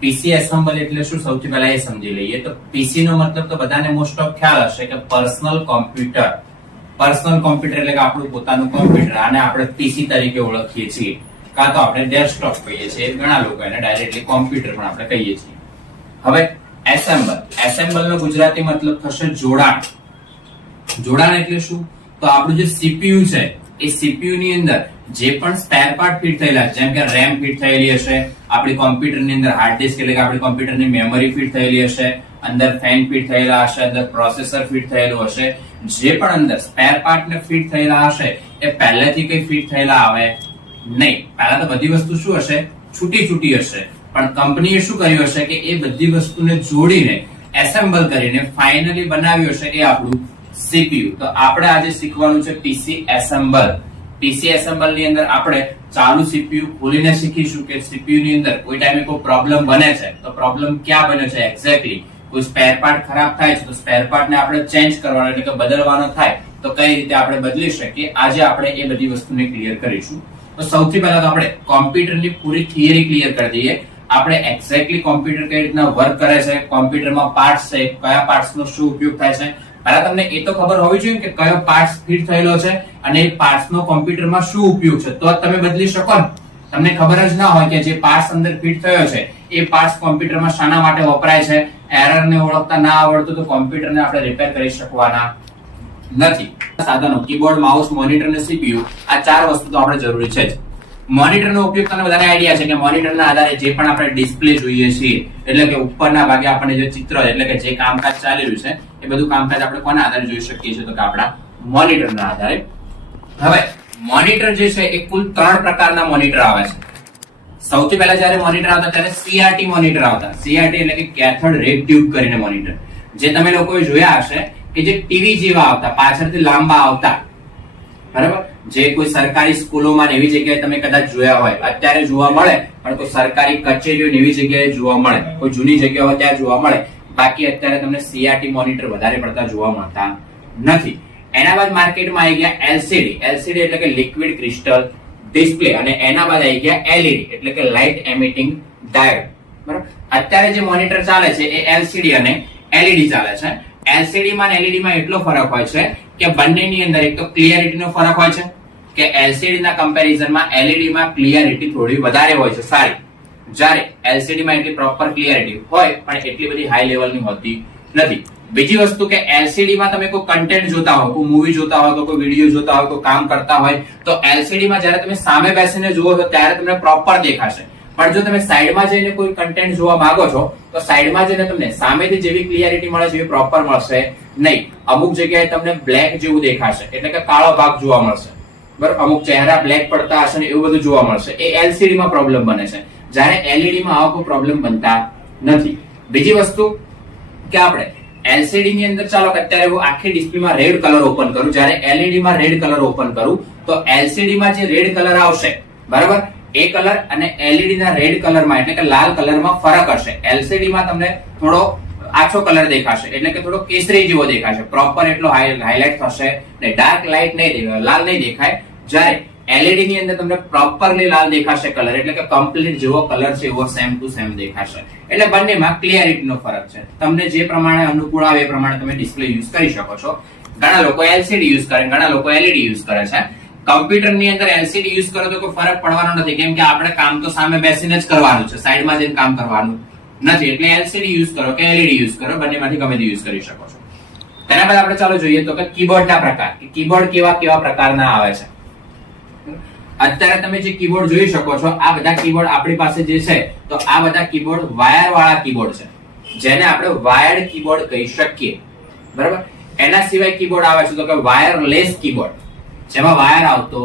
પીસી assemble એટલે શું સૌથી પહેલા એ સમજી લઈએ. તો પીસી નો મતલબ તો બધાને મોસ્ટ ઓફ ખ્યાલ હશે કે પર્સનલ કોમ્પ્યુટર. પર્સનલ કોમ્પ્યુટર એટલે કે આપણું પોતાનું કોમ્પ્યુટર. આને આપણે પીસી તરીકે ઓળખીએ છીએ, કાં તો આપણે ડેસ્કટોપ કહીએ છીએ. ઘણા લોકો એને ડાયરેક્ટલી કોમ્પ્યુટર પણ આપણે કહીએ છીએ. હવે એસેમ્બલ. એસેમ્બલ નો ગુજરાતી મતલબ થશે જોડાણ. જોડાણ એટલે શું? તો આપણું જે સીપીયુ છે એ સીપીયુ ની અંદર જે પણ સ્પેર પાર્ટ ફિટ થયેલા છે, જેમ કે રેમ ફિટ થયેલી હશે, આપણી કોમ્પ્યુટર ની અંદર હાર્ડ ડિસ્ક એટલે કે આપણી કોમ્પ્યુટરની મેમરી ફિટ થયેલી હશે, અંદર ફેન ફિટ થયેલા હશે, અંદર પ્રોસેસર ફિટ થયેલું હશે. જે પણ અંદર સ્પેર પાર્ટ ને ફિટ થયેલા હશે એ પહેલેથી કઈ ફિટ થયેલા આવે નહીં. પહેલા તો બધી વસ્તુ શું હશે? છૂટી છૂટી હશે. પણ કંપનીએ શું કર્યું હશે કે એ બધી વસ્તુને જોડીને એસેમ્બલ કરીને ફાઇનલી બનાવ્યું હશે એ આપણું સીપીયુ. તો આપણે આજે શીખવાનું છે પીસી એસેમ્બલ. પીસી એસેમ્બલ ની અંદર આપણે ચાલુ સીપીયુ ખોલીને શીખીશું કે સીપીયુ ની અંદર કોઈ ટાઈમે કોઈ પ્રોબ્લેમ બને છે તો પ્રોબ્લેમ ક્યાં બને છે એક્ઝેક્ટલી. કોઈ સ્પેર પાર્ટ ખરાબ થાય છે તો સ્પેર પાર્ટ ને આપણે ચેન્જ કરવાનો એટલે કે બદલવાનો થાય તો કઈ રીતે આપણે બદલી શકીએ. આજે આપણે એ બધી વસ્તુને ક્લિયર કરીશું. તો સૌથી પહેલા તો આપણે કોમ્પ્યુટરની પૂરી થિયરી ક્લિયર કરી દઈએ. આપણે એક્ઝેક્ટલી કોમ્પ્યુટર કઈ રીતના વર્ક કરે છે, કોમ્પ્યુટરમાં પાર્ટ્સ છે, કયા પાર્ટ્સનો શું ઉપયોગ થાય છે. પહેલા તમને એ તો ખબર હોવી જોઈએ કે કયો પાર્ટ્સ ફિટ થયેલો છે અને એ પાર્ટ્સનો કોમ્પ્યુટરમાં શું ઉપયોગ છે, તો જ તમે બદલી શકો ને. તમને ખબર જ ના હોય કે જે પાર્ટ્સ અંદર ફિટ થયો છે એ પાર્ટ્સ કોમ્પ્યુટરમાં શાના માટે વપરાય છે, એરરને ઓળખતા ના આવડતું તો કોમ્પ્યુટરને આપણે રિપેર કરી શકવાના નથી. સાધનો કીબોર્ડ, માઉસ, મોનિટર અને સીપીયુ આ ચાર વસ્તુ તો આપણે જરૂરી છે જ. મોનિટરનો ઉપયોગ તમને બધાને આઈડિયા છે કે મોનિટરના આધારે જે પણ આપણે ડિસ્પ્લે જોઈએ છીએ એટલે કે ઉપરના ભાગે આપણને જે ચિત્ર એટલે કે જે કામકાજ ચાલી રહ્યું છે એ બધું કામકાજ આપણે કોના આધારે જોઈ શકીએ છીએ? તો કે આપણા મોનિટરના આધારે. હવે મોનિટર જે છે એ કુલ 3 પ્રકારના મોનિટર આવે છે. સૌથી પહેલા જ્યારે મોનિટર આવતા ત્યારે સીઆરટી મોનિટર આવતા. સીઆરટી એટલે કે કેથોડ રે ટ્યુબ કરીને મોનિટર, જે તમે લોકોએ જોયા હશે કે જે ટીવી જેવા આવતા, પાછળથી લાંબા આવતા, બરાબર. જે કોઈ સરકારી સ્કૂલોમાં એવી જગ્યાએ તમે કદાચ જોયા હોય, અત્યારે જોવા મળે પણ કોઈ સરકારી કચેરીઓ એવી જગ્યાએ જોવા મળે, કોઈ જૂની જગ્યા હોય ત્યાં જોવા મળે. બાકી અત્યારે તમને સીઆરટી મોનિટર વધારે પડતા જોવા મળતા નથી. એના બાદ માર્કેટમાં આવી ગયા એલસીડી. એલસીડી એટલે કે લિક્વિડ ક્રિસ્ટલ ડિસ્પ્લે, અને એના બાદ આવી ગયા એલઈડી એટલે કે લાઇટ એમિટિંગ ડાયોડ. બરાબર. અત્યારે જે મોનિટર ચાલે છે એ એલસીડી અને એલઈડી ચાલે છે. એલસીડી માં અને એલઈડી માં એટલો ફરક હોય છે કે બંનેની અંદર એક તો ક્લિયરિટી નો ફરક હોય છે કે એલસીડી ના કમ્પેરિઝનમાં એલઈડી માં ક્લિયરિટી થોડી વધારે હોય છે, સારી. જ્યારે એલસીડી માં એટલી પ્રોપર ક્લિયરિટી હોય પણ એટલી બધી હાઈ લેવલની હોતી નથી. બીજી વસ્તુ કે એલસીડી માં તમે કોઈ કન્ટેન્ટ જોતા હો, કોઈ મૂવી જોતા હોય, કોઈ વિડીયો જોતા હોય, કોઈ કામ કરતા હોય તો એલસીડી માં જ્યારે તમે સામે બેસીને જુઓ તો ત્યારે તમને પ્રોપર દેખાશે. પણ જો તમે સાઈડમાં જઈને કોઈ કન્ટેન્ટ જોવા માંગો છો તો સાઈડમાં જઈને તમને સામેથી જેવી ક્લિયરિટી મળે છે એવી પ્રોપર મળશે નહીં. અમુક જગ્યાએ તમને બ્લેક જેવું દેખાશે એટલે કે કાળો ભાગ જોવા મળશે, બરાબર. અમુક ચહેરા બ્લેક પડતા હશે ને એવું બધું જોવા મળશે. એ એલસીડી માં પ્રોબ્લેમ બને છે, જ્યારે એલઈડી માં આવા કોઈ પ્રોબ્લેમ બનતા નથી. બીજી વસ્તુ કે આપણે એલસીડી ની અંદર ચાલો કે અત્યારે હું આખી ડિસ્પ્લેમાં રેડ કલર ઓપન કરું, જ્યારે એલઈડી માં રેડ કલર ઓપન કરું તો એલસીડી માં જે રેડ કલર આવશે, બરાબર, એ કલર અને એલઈડી ના રેડ કલરમાં એટલે કે લાલ કલરમાં ફરક હશે. એલસીડી માં તમને થોડો આછો કલર દેખાશે એટલે કે થોડો કેસરી જેવો દેખાશે, પ્રોપર એટલો હાઇલાઇટ થશે ને ડાર્ક લાઇટ નહીં, લાલ નહીં દેખાય. જ્યારે એલઈડી ની અંદર તમને પ્રોપરલી લાલ દેખાશે કલર એટલે કે કમ્પ્લીટ જેવો કલર છે એવો સેમ ટુ સેમ દેખાશે. એટલે બંનેમાં ક્લિયરિટીનો ફરક છે. તમને જે પ્રમાણે અનુકૂળ આવે એ પ્રમાણે તમે ડિસ્પ્લે યુઝ કરી શકો છો. ઘણા લોકો એલસીડી યુઝ કરે, ઘણા લોકો એલઈડી યુઝ કરે છે. કમ્પ્યુટર ની અંદર એલસીડી યુઝ કરો તો કોઈ ફરક પડવાનો નથી, કેમ કે આપણે કામ તો સામે બેસીને જ કરવાનું છે, સાઈડમાં જઈને કામ કરવાનું નથી. એટલે એલસીડી યુઝ કરો કે એલઈડી યુઝ કરો, બંનેમાંથી ગમે તે યુઝ કરી શકો છો. તેના બાદ આપણે ચાલો જોઈએ તો કે કીબોર્ડના પ્રકાર. કીબોર્ડ કેવા કેવા પ્રકારના આવે છે. અત્યારે તમે જે કીબોર્ડ જોઈ શકો છો આ બધા કીબોર્ડ આપણી પાસે જે છે તો આ બધા કીબોર્ડ વાયર વાળા કીબોર્ડ છે, જેને આપણે વાયર્ડ કીબોર્ડ કહી શકીએ, બરાબર. એના સિવાય કીબોર્ડ આવે છે તો કે વાયરલેસ કીબોર્ડ, જેમાં વાયર આવતો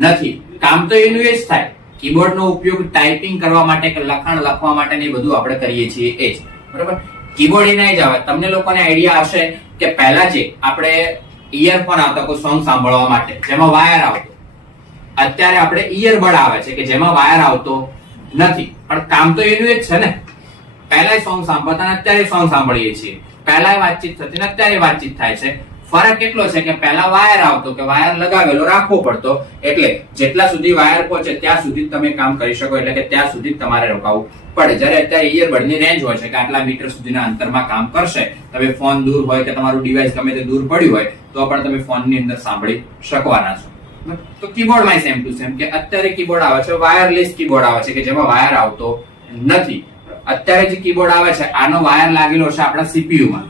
નથી. કામ તો એનું એ જ થાય. કીબોર્ડનો ઉપયોગ ટાઈપિંગ કરવા માટે કે લખાણ લખવા માટે ને બધું આપણે કરીએ છીએ એ જ, બરાબર. કીબોર્ડ એના જ આવે. તમને લોકોને આઈડિયા હશે કે પહેલા જે આપણે ઇયરફોન આવતા કોઈ સોંગ સાંભળવા માટે જેમાં વાયર આવતો, અત્યારે આપણે ઇયરબડ આવે છે કે જેમાં વાયર આવતો નથી. પણ કામ તો એનું જ છે ને. પહેલા સોંગ સાંભળતા અત્યારે સોંગ સાંભળીએ છીએ, પહેલા વાતચીત થતી ને અત્યારે વાતચીત થાય છે. ફરક કેટલો છે કે પહેલા વાયર આવતો કે વાયર લગાવેલો રાખવો પડતો, એટલે જેટલા સુધી વાયર પહોંચે ત્યાં સુધી તમે કામ કરી શકો, એટલે કે ત્યાં સુધી તમારે રોકાવું પડે. જ્યારે અત્યારે ઇયરબડ ની રેન્જ હોય છે કે આટલા મીટર સુધીના અંતરમાં કામ કરશે. તમે ફોન દૂર હોય કે તમારું ડિવાઇસ ગમે તે દૂર પડ્યું હોય તો પણ તમે ફોન ની અંદર સાંભળી શકવાના છો. તો કીબોર્ડમાં સેમ ટુ સેમ કે અત્યારે કીબોર્ડ આવે છે વાયરલેસ કીબોર્ડ આવે છે કે જેમાં વાયર આવતો નથી. અત્યારે જે કીબોર્ડ આવે છે આનો વાયર લાગેલો છે આપણા સીપીયુ માં.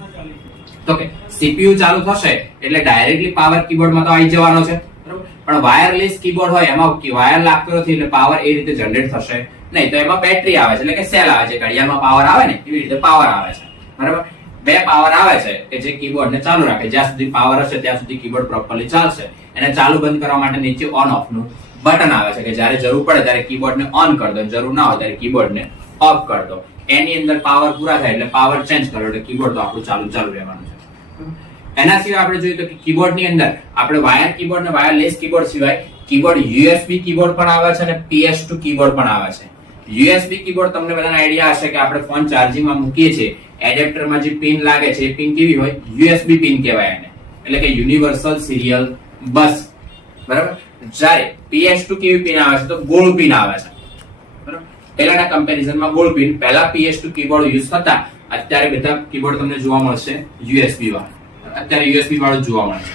તો કે સીપીયુ ચાલુ થશે એટલે ડાયરેક્ટલી પાવર કીબોર્ડમાં તો આવી જવાનો છે, બરાબર. પણ વાયરલેસ કીબોર્ડ હોય એમાં વાયર લાગતો નથી એટલે પાવર એ રીતે જનરેટ થશે નહીં. તો એમાં બેટરી આવે છે એટલે કે સેલ આવે છે, ઘડિયાળમાં પાવર આવે ને એવી રીતે પાવર આવે છે, બરાબર. બે પાવર આવે છે કે જે કીબોર્ડ ને ચાલુ રાખે. જ્યાં સુધી પાવર હશે ત્યાં સુધી કીબોર્ડ પ્રોપરલી ચાલશે. એને ચાલુ બંધ કરવા માટે નીચે ઓન ઓફ નું બટન આવે છે કે જ્યારે જરૂર પડે ત્યારે કીબોર્ડ ને ઓન કરી દો, જરૂર ના હોય ત્યારે કીબોર્ડ ને ઓફ કરી દો. એની અંદર પાવર પૂરા થાય એટલે પાવર ચેન્જ કરો એટલે કીબોર્ડ તો આપણું ચાલુ રહેવાનું છે. એના સિવાય આપણે જોઈએ તો કે કીબોર્ડ ની અંદર આપણે વાયર કીબોર્ડ ને વાયરલેસ કીબોર્ડ સિવાય કીબોર્ડ યુએસબી કીબોર્ડ પણ આવે છે અને PS2 કીબોર્ડ પણ આવે છે. યુએસબી કીબોર્ડ તમને બધાને આઈડિયા હશે કે આપણે ફોન ચાર્જિંગમાં મૂકીએ છીએ, એડેપ્ટરમાં જે પિન લાગે છે એ પિન કેવી હોય? યુએસબી પિન કહેવાય એને, એટલે કે યુનિવર્સલ સિરિયલ બસ, બરાબર. જ્યારે PS2 કેવી પિન આવે છે તો ગોળ પિન આવે છે, બરાબર. પહેલાના કમ્પેરિઝનમાં ગોળ પિન. પહેલા PS2 કીબોર્ડ યુઝ થતા, અત્યારે બધા કીબોર્ડ તમને જોવા મળશે યુએસબી વાળા. અત્યારે યુએસબી વાળું જોવા મળે છે.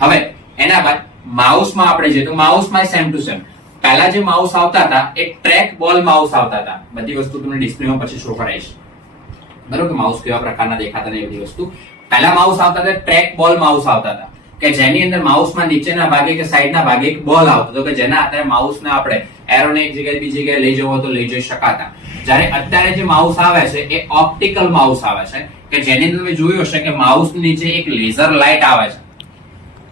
હવે એના બાદ માઉસમાં આપણે જોઈએ તો માઉસમાં સેમ ટુ સેમ. પહેલા જે માઉસ આવતા હતા એ ટ્રેક બોલ માઉસ આવતા હતા. બધી વસ્તુ તમને ડિસ્પ્લેમાં પછી શો કરાઈશ, બરોબર, કે માઉસ કેવા પ્રકારના દેખાતા ને એ બધી વસ્તુ. પહેલા માઉસ આવતા હતા ટ્રેક બોલ માઉસ આવતા હતા કે જેની અંદર માઉસમાં નીચેના ભાગે કે સાઈડના ભાગે એક બોલ આવતો હતો કે જેના આધારે માઉસને આપણે એરોને એક જગ્યાએ બીજી જગ્યાએ લઈ જવો તો લઈ જઈ શકાતા. જ્યારે અત્યારે જે માઉસ આવે છે એ ઓપ્ટિકલ માઉસ આવે છે કે જેની અંદર તમે જોયું હશે કે માઉસ નીચે એક લેઝર લાઇટ આવે છે,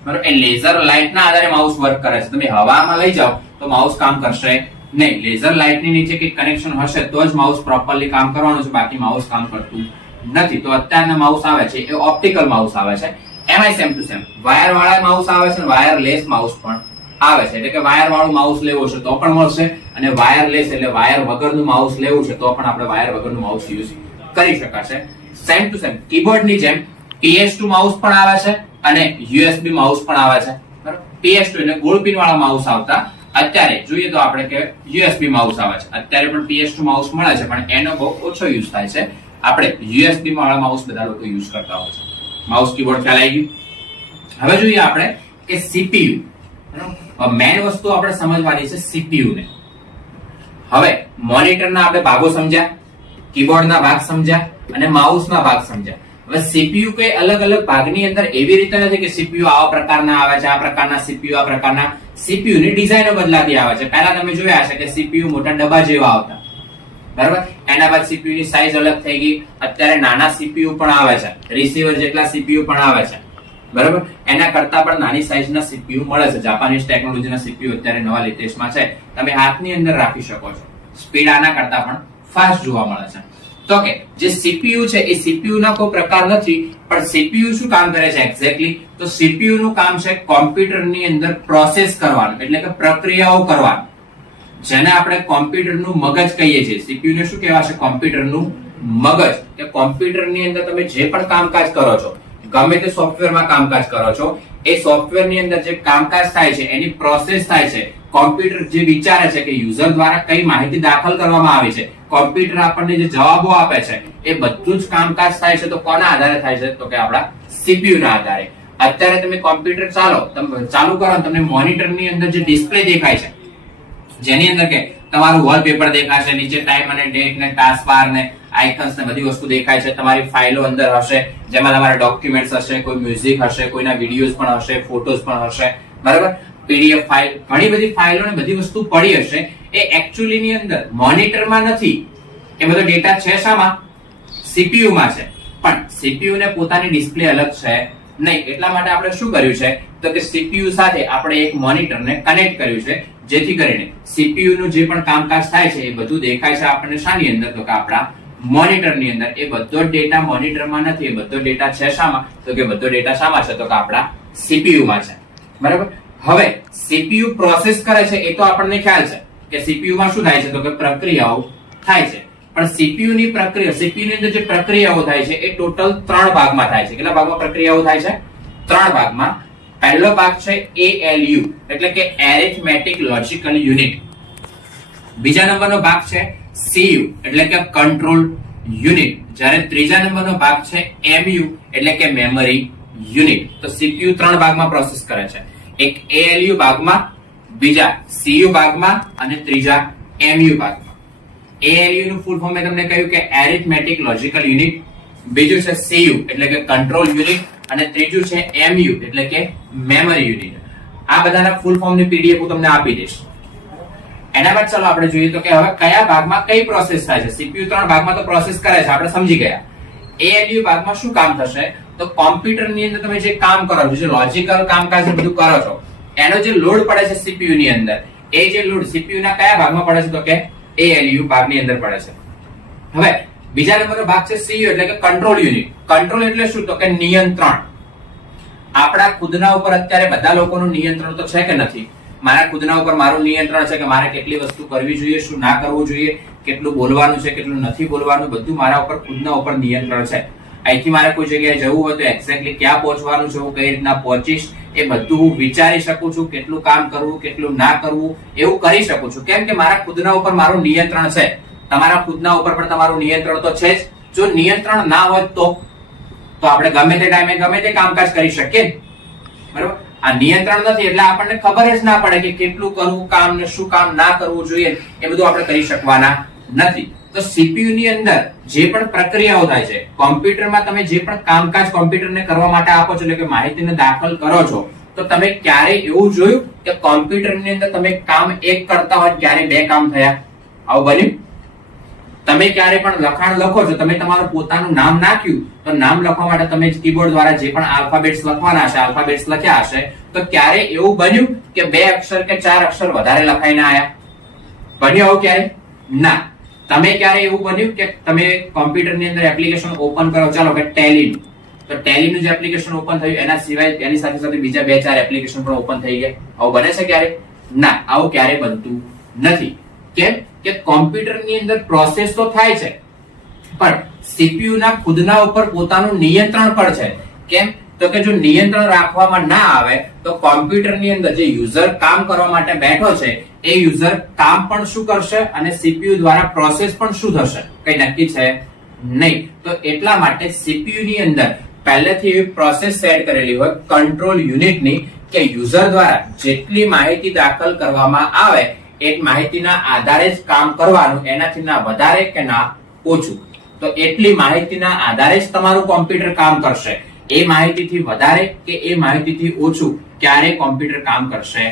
બરાબર. એ લેઝર લાઇટ ના આધારે માઉસ વર્ક કરે છે. તમે હવામાં લઈ જાઓ તો માઉસ કામ કરશે નહીં. લેઝર લાઇટ ની નીચે કંઈક કનેક્શન હશે તો જ માઉસ પ્રોપરલી કામ કરવાનું છે, બાકી માઉસ કામ કરતું નથી. તો અત્યારના માઉસ આવે છે એ ઓપ્ટિકલ માઉસ આવે છે. એમાં સેમ ટુ સેમ વાયર વાળા માઉસ આવે છે, વાયરલેસ માઉસ પણ આવે છે. એટલે કે વાયર વાળું માઉસ લેવું છે તો પણ મળશે, અને વાયરલેસ એટલે વાયર વગરનું માઉસ લેવું છે તો પણ આપણે વાયર વગરનું માઉસ યુઝ કરી શકાશે. સેમ ટુ સેમ કીબોર્ડ ની જેમ PS2 માઉસ પણ આવે છે અને USB માઉસ પણ આવે છે, બરાબર. PS2 એટલે ગોળ પિન વાળા માઉસ આવતા, અત્યારે જોઈએ તો આપણે કે USB માઉસ આવે છે. અત્યારે પણ PS2 માઉસ મળે છે પણ એનો બહુ ઓછો યુઝ થાય છે. આપણે USB વાળા માઉસ બધા લોકો યુઝ કરતા હોય છે. માઉસ કીબોર્ડ ખ્યાલ આવી ગયું. હવે જોઈએ આપણે કે CPU, બરાબર. મેઇન વસ્તુ આપણે સમજવાની છે CPU ને. હવે મોનિટરના આપણે ભાગો સમજ્યા, કીબોર્ડના ભાગ સમજ્યા અને માઉસના ભાગ સમજ્યા. હવે CPU કઈ અલગ અલગ ભાગની અંદર એવી રીતે નથી કે CPU આવા પ્રકારના આવે છે, આ પ્રકારના CPU, આ પ્રકારના. CPU ની ડિઝાઇનો બદલાતી આવે છે. પહેલા તમે જોયા હશે કે CPU મોટા ડબ્બા જેવા આવતા, બરાબર. એના બાદ CPU ની સાઈઝ અલગ થઈ ગઈ. અત્યારે નાના CPU પણ આવે છે, રિસીવર જેટલા CPU પણ આવે છે, બરાબર. એના કરતા પણ નાની સાઈઝના CPU મળે છે. જાપાનીઝ ટેકનોલોજીના CPU અત્યારે નવા લેટેસ્ટમાં છે. તમે હાથની અંદર રાખી શકો છો. સ્પીડ આના કરતા પણ ફાસ્ટ જોવા મળે છે. તો કે જે CPU છે એ CPU ના કોઈ પ્રકાર નથી, પણ CPU શું કામ કરે છે એક્ઝેક્ટલી? તો CPU નું કામ છે કોમ્પ્યુટરની અંદર પ્રોસેસ કરવાનું, એટલે કે પ્રક્રિયાઓ કરવાનું, જેને આપણે કોમ્પ્યુટરનું મગજ કહીએ છીએ. CPU ને શું કહેવાશે? કોમ્પ્યુટરનું મગજ. કે કોમ્પ્યુટરની અંદર તમે જે પણ કામકાજ કરો છો, ગમે તે સોફ્ટવેરમાં કામકાજ કરો છો, એ સોફ્ટવેરની અંદર જે કામકાજ થાય છે એની પ્રોસેસ થાય છે. કોમ્પ્યુટર જે વિચારે છે કે યુઝર દ્વારા કઈ માહિતી દાખલ કરવામાં આવી છે, કોમ્પ્યુટર આપણને જે જવાબો આપે છે, એ બધું જ કામકાજ થાય છે. તો કોના આધારે થાય છે? તો કે આપણા CPU ના આધારે. અત્યારે તમે કોમ્પ્યુટર ચાલુ કરો, તમને મોનિટરની અંદર જે ડિસ્પ્લે દેખાય છે, જેની અંદર કે તમારું વોલપેપર દેખાશે, નીચે ટાઈમ અને ડેટ ને ટાસ્ક બાર ને આઇકન્સ ને બધી વસ્તુ દેખાય છે. તમારી ફાઇલો અંદર હશે, જેમાં તમારા ડોક્યુમેન્ટ્સ હશે, કોઈ મ્યુઝિક હશે, કોઈના વિડીયોઝ પણ હશે, ફોટોઝ પણ હશે, બરાબર. PDF ફાઇલ, ઘણી બધી ફાઇલો ને બધી વસ્તુ પડી હશે. એ એકચ્યુઅલી ની અંદર મોનિટરમાં નથી. એ બધો ડેટા છે શામાં? CPU માં છે. પણ CPU ને પોતાની ડિસ્પ્લે અલગ છે નહીં. એટલા માટે આપણે શું કર્યું છે તો કે CPU સાથે આપણે એક મોનિટરને કનેક્ટ કર્યું છે, જેથી કરીને CPU નું જે પણ કામકાજ થાય છે એ બધું દેખાય છે આપણને શાની અંદર? તો કે આપણા મોનિટરની અંદર. એ બધો ડેટા મોનિટરમાં નથી, એ બધો ડેટા છે શામાં? તો કે બધો ડેટા શામાં છે? તો કે આપણા CPU માં છે, બરાબર. હવે CPU પ્રોસેસ કરે છે એ તો આપણને ખ્યાલ છે કે CPU માં શું થાય છે? તો કે પ્રક્રિયાઓ થાય છે. પણ CPU ની પ્રક્રિયા, CPU ની અંદર જે પ્રક્રિયાઓ થાય છે એ ટોટલ 3 ભાગમાં થાય છે. કેટલા ભાગમાં પ્રક્રિયાઓ થાય છે? ત્રણ ભાગમાં. પહેલો ભાગ છે ALU એટલે કે એરિથમેટિક લોજિકલ યુનિટ. બીજા નંબરનો ભાગ છે CU એટલે કે કંટ્રોલ યુનિટ. જ્યારે ત્રીજા નંબરનો ભાગ છે MU એટલે કે મેમરી યુનિટ. તો CPU ત્રણ ભાગમાં પ્રોસેસ કરે છે, એક ALU ભાગમાં, બીજા CU ભાગમાં અને ત્રીજા MU ભાગમાં. ALU નું ફૂલ ફોર્મ મેં તમને કહ્યું કે એરિથમેટિક લોજિકલ યુનિટ, બીજું છે CU એટલે કે કંટ્રોલ યુનિટ અને ત્રીજું છે MU એટલે કે મેમરી યુનિટ. આ બધાના ફૂલ ફોર્મ ની PDF હું તમને આપી દઈશ. એના બાદ ચાલો આપણે જોઈએ તો કે હવે કયા ભાગમાં કઈ પ્રોસેસ થાય છે. CPU ત્રણ ભાગમાં તો પ્રોસેસ કરે છે, આપણે સમજી ગયા. ALU ભાગમાં શું કામ થશે તો કોમ્પ્યુટર ની અંદર તમે જે કામ કરો છો, જે લોજિકલ કામકાજ બધું કરો છો, એનો જે લોડ પડે છે CPU ની અંદર, એ જે લોડ CPU ના કયા ભાગમાં પડે છે તો કે ALU ભાગની અંદર પડે છે. હવે બીજા નંબરનો ભાગ છે CU એટલે કે કંટ્રોલ યુનિટ. કંટ્રોલ એટલે શું તો કે નિયંત્રણ. આપણા ખુદના ઉપર અત્યારે બધા લોકોનું નિયંત્રણ તો છે કે નથી? મારા ખુદના ઉપર મારું નિયંત્રણ છે કે મારે કેટલી વસ્તુ કરવી જોઈએ, શું ના કરવું જોઈએ, કેટલું બોલવાનું છે, કેટલું નથી બોલવાનું, બધું મારા ઉપર ખુદના ઉપર નિયંત્રણ છે. અહીંથી મારે કોઈ જગ્યાએ જવું હોય તો એક્ઝેક્ટલી ક્યાં પહોંચવાનું છે, હું કઈ રીતના પહોંચીશ, એ બધું હું વિચારી શકું છું. કેટલું કામ કરવું, કેટલું ના કરવું, એવું કરી શકું છું. કેમ કે મારા ખુદના ઉપર મારું નિયંત્રણ છે. તમારા ખુદના ઉપર પણ તમારું નિયંત્રણ તો છે જ. જો નિયંત્રણ ના હોય તો આપણે ગમે તે ટાઈમે ગમે તે કામકાજ કરી શકીએ, બરાબર? આ નિયંત્રણ નથી એટલે આપણને ખબર જ ના પડે કે કેટલું કરવું કામ ને શું કામ ના કરવું જોઈએ, એ બધું આપણે કરી શકવાના નથી. તો CPU ની અંદર જે પણ પ્રક્રિયાઓ થાય છે, કોમ્પ્યુટરમાં તમે જે પણ કામકાજ કોમ્પ્યુટરને કરવા માટે આપો છો, એટલે કે માહિતીને દાખલ કરો છો, તો તમે ક્યારેય એવું જોયું કે કોમ્પ્યુટરની અંદર તમે કામ એક કરતા હોય ક્યારે બે કામ થયા? આવું બન્યું? તમે ક્યારે પણ લખાણ લખો છો, તમે તમારું પોતાનું નામ નાખ્યું, તો નામ લખવા માટે તમે કીબોર્ડ દ્વારા જે પણ આલ્ફાબેટ્સ લખવાના હશે, આલ્ફાબેટ્સ લખ્યા હશે, તો ક્યારે એવું બન્યું કે બે અક્ષર કે ચાર અક્ષર વધારે લખાઈને આયા? બન્યું આવું ક્યારે? ના. તમે ક્યારે એવું બન્યું કે તમે કોમ્પ્યુટરની અંદર એપ્લિકેશન ઓપન કરો, ચાલો કે ટેલી, તો ટેલીનું જે એપ્લિકેશન ઓપન થયું એના સિવાય એની સાથે સાથે બીજા બે ચાર એપ્લિકેશન પણ ઓપન થઈ ગયા? આવું બને છે ક્યારે? ના, આવું ક્યારે બનતું નથી. કેમ કે કોમ્પ્યુટરની અંદર પ્રોસેસ તો થાય છે, પણ CPU ના ખુદના ઉપર પોતાનું નિયંત્રણ પણ છે. કેમ તો કે જો નિયંત્રણ રાખવામાં ના આવે તો કોમ્પ્યુટરની અંદર જે યુઝર કામ કરવા માટે બેઠો છે, એ યુઝર કામ પણ શું કરશે અને CPU દ્વારા પ્રોસેસ પણ શું થશે, કઈ નક્કી છે નહીં. તો એટલા માટે CPU ની અંદર પહેલેથી એવી પ્રોસેસ સેટ કરેલી હોય કંટ્રોલ યુનિટની કે યુઝર દ્વારા જેટલી માહિતી દાખલ કરવામાં આવે એ માહિતીના આધારે જ કામ કરવાનું, એનાથી ના વધારે કે ના ઓછું. તો એટલી માહિતીના આધારે જ તમારું કોમ્પ્યુટર કામ કરશે. એ માહિતીથી વધારે કે એ માહિતીથી ઓછું ક્યારે કોમ્પ્યુટર કામ કરશે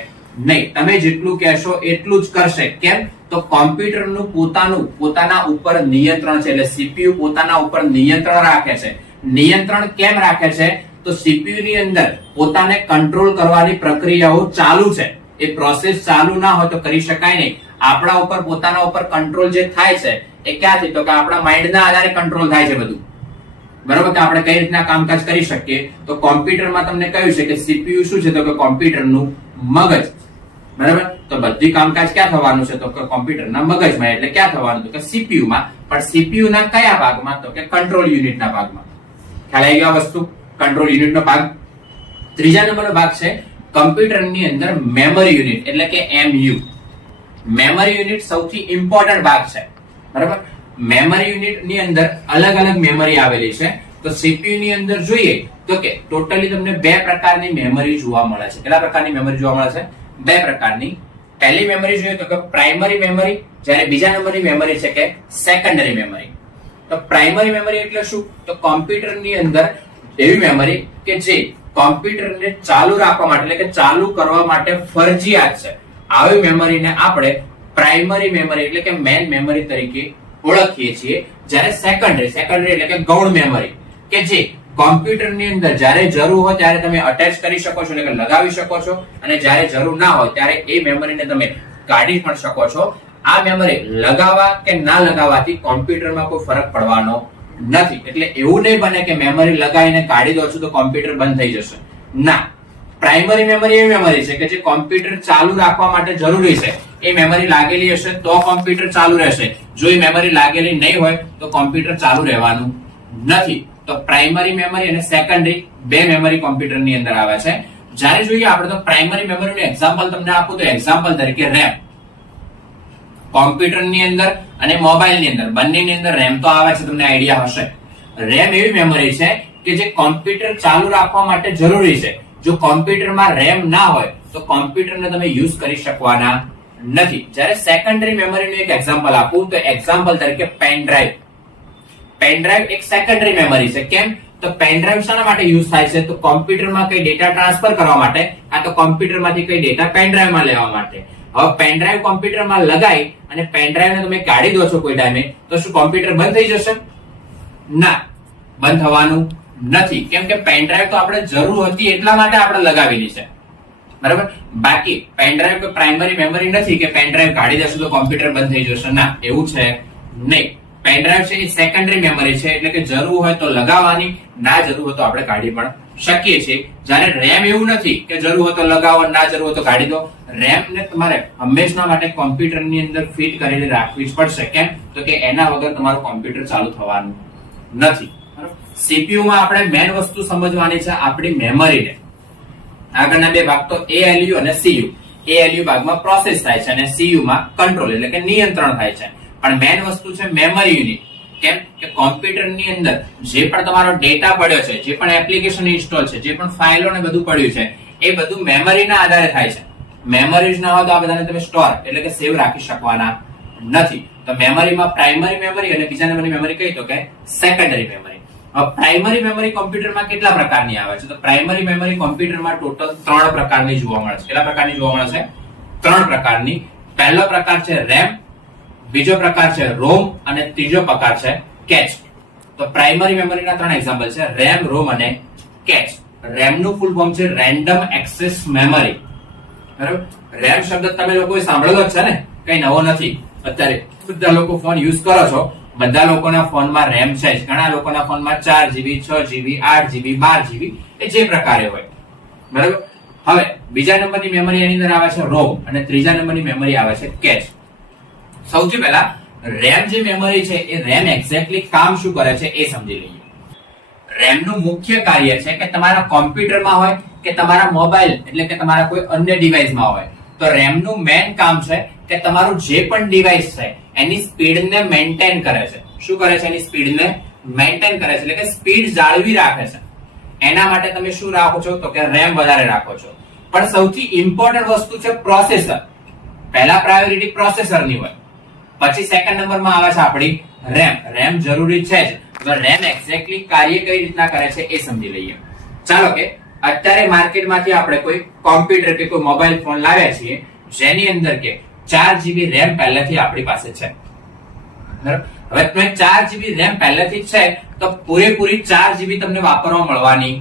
નહીં. તમે જેટલું કહેશો એટલું જ કરશે. કેમ તો કોમ્પ્યુટરનું પોતાના ઉપર નિયંત્રણ છે, એટલે CPU પોતાના ઉપર નિયંત્રણ રાખે છે. નિયંત્રણ કેમ રાખે છે તો CPU ની અંદર પોતાને કંટ્રોલ કરવાની પ્રક્રિયાઓ ચાલુ છે. એ પ્રોસેસ ચાલુ ના હોય તો કરી શકાય નહીં. આપણા ઉપર પોતાના ઉપર કંટ્રોલ જે થાય છે એ ક્યાંથી તો કે આપણા માઇન્ડના આધારે કંટ્રોલ થાય છે બધું, બરાબર? કે આપણે કઈ રીતના કામકાજ કરી શકીએ. તો કોમ્પ્યુટરમાં તમને કહ્યું છે કે CPU શું છે તો કે કોમ્પ્યુટરનું મગજ, બરાબર? તો બધી કામકાજ ક્યાં થવાનું છે તો કે કોમ્પ્યુટરના મગજમાં. એટલે ક્યાં થવાનું તો કે CPU માં. પણ CPU ના કયા ભાગમાં તો કે કંટ્રોલ યુનિટના ભાગમાં. ખ્યાલ આવી ગયો વસ્તુ? કંટ્રોલ યુનિટનો ભાગ. ત્રીજા નંબરનો ભાગ છે કમ્પ્યુટરની અંદર મેમરી યુનિટ એટલે કે MU. મેમરી યુનિટ સૌથી ઇમ્પોર્ટન્ટ ભાગ છે, બરાબર? મેમરી યુનિટ ની અંદર અલગ અલગ મેમરી આવેલી છે. તો CPU ની અંદર જોઈએ તો કે ટોટલી તમને બે પ્રકારની મેમરી જોવા મળે છે. કેટલા પ્રકારની મેમરી જોવા મળે છે? બે પ્રકારની. પહેલી મેમરી જોઈએ તો કે પ્રાઇમરી મેમરી, જ્યારે બીજા નંબરની મેમરી છે કે સેકન્ડરી મેમરી. તો પ્રાઇમરી મેમરી એટલે શું તો કોમ્પ્યુટરની અંદર એવી મેમરી કે જે કોમ્પ્યુટરને ચાલુ રાખવા માટે એટલે કે ચાલુ કરવા માટે ફરજિયાત છે. આવી મેમરીને આપણે પ્રાઇમરી મેમરી એટલે કે મેઇન મેમરી તરીકે ઓળખીએ છીએ. જ્યારે સેકન્ડરી એટલે કે ગૌણ મેમરી કે જે કોમ્પ્યુટરની અંદર જ્યારે જરૂર હોય ત્યારે તમે અટેચ કરી શકો છો એટલે કે લગાવી શકો છો, અને જ્યારે જરૂર ના હોય ત્યારે એ મેમરીને તમે કાઢી પણ શકો છો. આ મેમરી લગાવવા કે ના લગાવવાથી કોમ્પ્યુટરમાં કોઈ ફરક પડવાનો નથી. એટલે એવું નહીં બને કે મેમરી લગાવીને કાઢી દો છો તો કોમ્પ્યુટર બંધ થઈ જશે. ના, પ્રાઇમરી મેમરી એવી મેમરી છે કે જે કોમ્પ્યુટર ચાલુ રાખવા માટે જરૂરી છે. એ મેમરી લાગેલી હશે તો કોમ્પ્યુટર ચાલુ રહેશે. જો એ મેમરી લાગેલી નહીં હોય તો કોમ્પ્યુટર ચાલુ રહેવાનું નથી. તો પ્રાઇમરી મેમરી અને સેકન્ડરી બે મેમરી કોમ્પ્યુટરની અંદર આવે છે. જ્યારે જોઈએ આપણે તો પ્રાઇમરી મેમરીનું એક્ઝામ્પલ તમને આપું તો એક્ઝામ્પલ તરીકે રેમ. કોમ્પ્યુટરની અંદર અને મોબાઈલની અંદર બંનેની અંદર રેમ તો આવે છે, તમને આઈડિયા હશે. રેમ એવી મેમરી છે કે જે કોમ્પ્યુટર ચાલુ રાખવા માટે જરૂરી છે. જો કોમ્પ્યુટરમાં રેમ ના હોય તો કોમ્પ્યુટરને તમે યુઝ કરી શકવાના નથી. જ્યારે સેકન્ડરી મેમરીનું એક એક્ઝામ્પલ આપું તો એક્ઝામ્પલ તરીકે પેન ડ્રાઈવ. પેન ડ્રાઈવ એક સેકન્ડરી મેમરી છે. કેમ? તો પેન ડ્રાઈવ શાના માટે યુઝ થાય છે? તો કોમ્પ્યુટરમાં કઈ ડેટા ટ્રાન્સફર કરવા માટે, આ તો કોમ્પ્યુટરમાંથી કઈ ડેટા પેન ડ્રાઈવમાં લેવા માટે. હવે પેન ડ્રાઈવ કોમ્પ્યુટરમાં લગાઈ અને પેન ડ્રાઈવને તમે કાઢી દો છો કોઈ ટાઈમે, તો શું કોમ્પ્યુટર બંધ થઈ જશે? ના, બંધ થવાનું નથી. કેમ કે પેન ડ્રાઈવ તો આપણે જરૂર હતી એટલા માટે આપણે લગાવેલી છે, બરાબર. બાકી પેન ડ્રાઈવ કોઈ પ્રાઇમરી મેમરી નથી કે પેન ડ્રાઈવ કાઢી દેશું તો કોમ્પ્યુટર બંધ થઈ જશે. ના, એવું છે નહીં. પેન ડ્રાઈવ છે એ સેકન્ડરી મેમરી છે, એટલે કે જરૂર હોય તો લગાવવાની, ના જરૂર હોય તો આપણે કાઢી પણ શકીએ છીએ. જ્યારે રેમ એવું નથી કે જરૂર હોય તો લગાવો, ના જરૂર હોય તો કાઢી દો. રેમ ને તમારે હંમેશા માટે કોમ્પ્યુટરની અંદર ફિટ કરીને રાખવી જ પડશે. કેમ? તો કે એના વગર તમારું કોમ્પ્યુટર ચાલુ થવાનું નથી. સીપીયુ માં આપણે મેન વસ્તુ સમજવાની છે આપણી મેમરીને. આગળના બે ભાગ તો ALU અને CU. ALU ભાગમાં પ્રોસેસ થાય છે અને CU માં કંટ્રોલ એટલે કે નિયંત્રણ થાય છે. પણ મેન વસ્તુ છે મેમરી યુનિટ. કેમ કે કોમ્પ્યુટરની અંદર જે પણ તમારો ડેટા પડ્યો છે, જે પણ એપ્લિકેશન ઇન્સ્ટોલ છે, જે પણ ફાઇલો ને બધું પડ્યું છે, એ બધું મેમરીના આધારે થાય છે. મેમરી જ ના હોય તો આ બધાને તમે સ્ટોર એટલે કે સેવ રાખી શકવાના નથી. તો મેમરીમાં પ્રાઇમરી મેમરી અને બીજા નંબરની મેમરી કઈ તો કે સેકન્ડરી મેમરી. પ્રાઇમરી મેમરી કોમ્પ્યુટરમાં કેટલા પ્રકારની આવે છે? તો પ્રાઇમરી મેમરી કોમ્પ્યુટરમાં ટોટલ 3 પ્રકારની જોવા મળે છે. કેટલા પ્રકારની જોવા મળે છે? 3 પ્રકારની. પહેલો પ્રકાર છે રેમ, બીજો પ્રકાર છે રોમ અને ત્રીજો પ્રકાર છે કેચ. તો પ્રાઇમરી મેમરીના 3 એક્ઝામ્પલ છે રેમ, રોમ અને કેચ. રેમ નું ફૂલ ફોર્મ છે રેન્ડમ એક્સેસ મેમરી. બરાબર. રેમ શબ્દ તમે લોકોએ સાંભળેલો જ છે ને, કઈ નવો નથી. અત્યારે બધા લોકો ફોન યુઝ કરો છો, બધા લોકોના ફોનમાં રેમ છે. ઘણા લોકોના ફોનમાં 4GB, 6GB, 8GB, 12GB એ જે પ્રકારે હોય, બરાબર. હવે બીજા નંબરની મેમરી એની અંદર આવે છે રોમ અને ત્રીજા નંબરની મેમરી આવે છે કેચ. સૌથી પહેલા રેમ જે મેમરી છે એ રેમ એક્ઝેક્ટલી કામ શું કરે છે એ સમજી લઈએ. રેમનું મુખ્ય કાર્ય છે કે તમારા કોમ્પ્યુટરમાં હોય કે તમારા મોબાઈલ એટલે કે તમારા કોઈ અન્ય ડિવાઇસમાં હોય, તો રેમનું મેઇન કામ છે કે તમારું જે પણ ડિવાઇસ છે એની સ્પીડને મેન્ટેન કરે છે. શું કરે છે? એની સ્પીડને મેન્ટેન કરે છે, એટલે કે સ્પીડ જાળવી રાખે છે. એના માટે તમે શું રાખો છો? તો કે રેમ વધારે રાખો છો. પણ સૌથી ઇમ્પોર્ટન્ટ વસ્તુ છે પ્રોસેસર. પહેલા પ્રાયોરિટી પ્રોસેસરની હોય, પછી સેકન્ડ નંબરમાં આવે છે આપણી રેમ. રેમ જરૂરી છે જ. તો રેમ એક્ઝેક્ટલી કાર્ય કઈ રીતના કરે છે એ સમજી લઈએ. ચાલો કે અત્યારે માર્કેટમાંથી આપણે કોઈ કોમ્પ્યુટર કે કોઈ મોબાઈલ ફોન લાવ્યા છીએ જેની અંદર કે 4GB રેમ પહેલેથી આપણી પાસે છે, બરાબર. હવે તમે 4GB રેમ પહેલેથી છે તો પૂરેપૂરી 4GB તમને વાપરવા મળવાની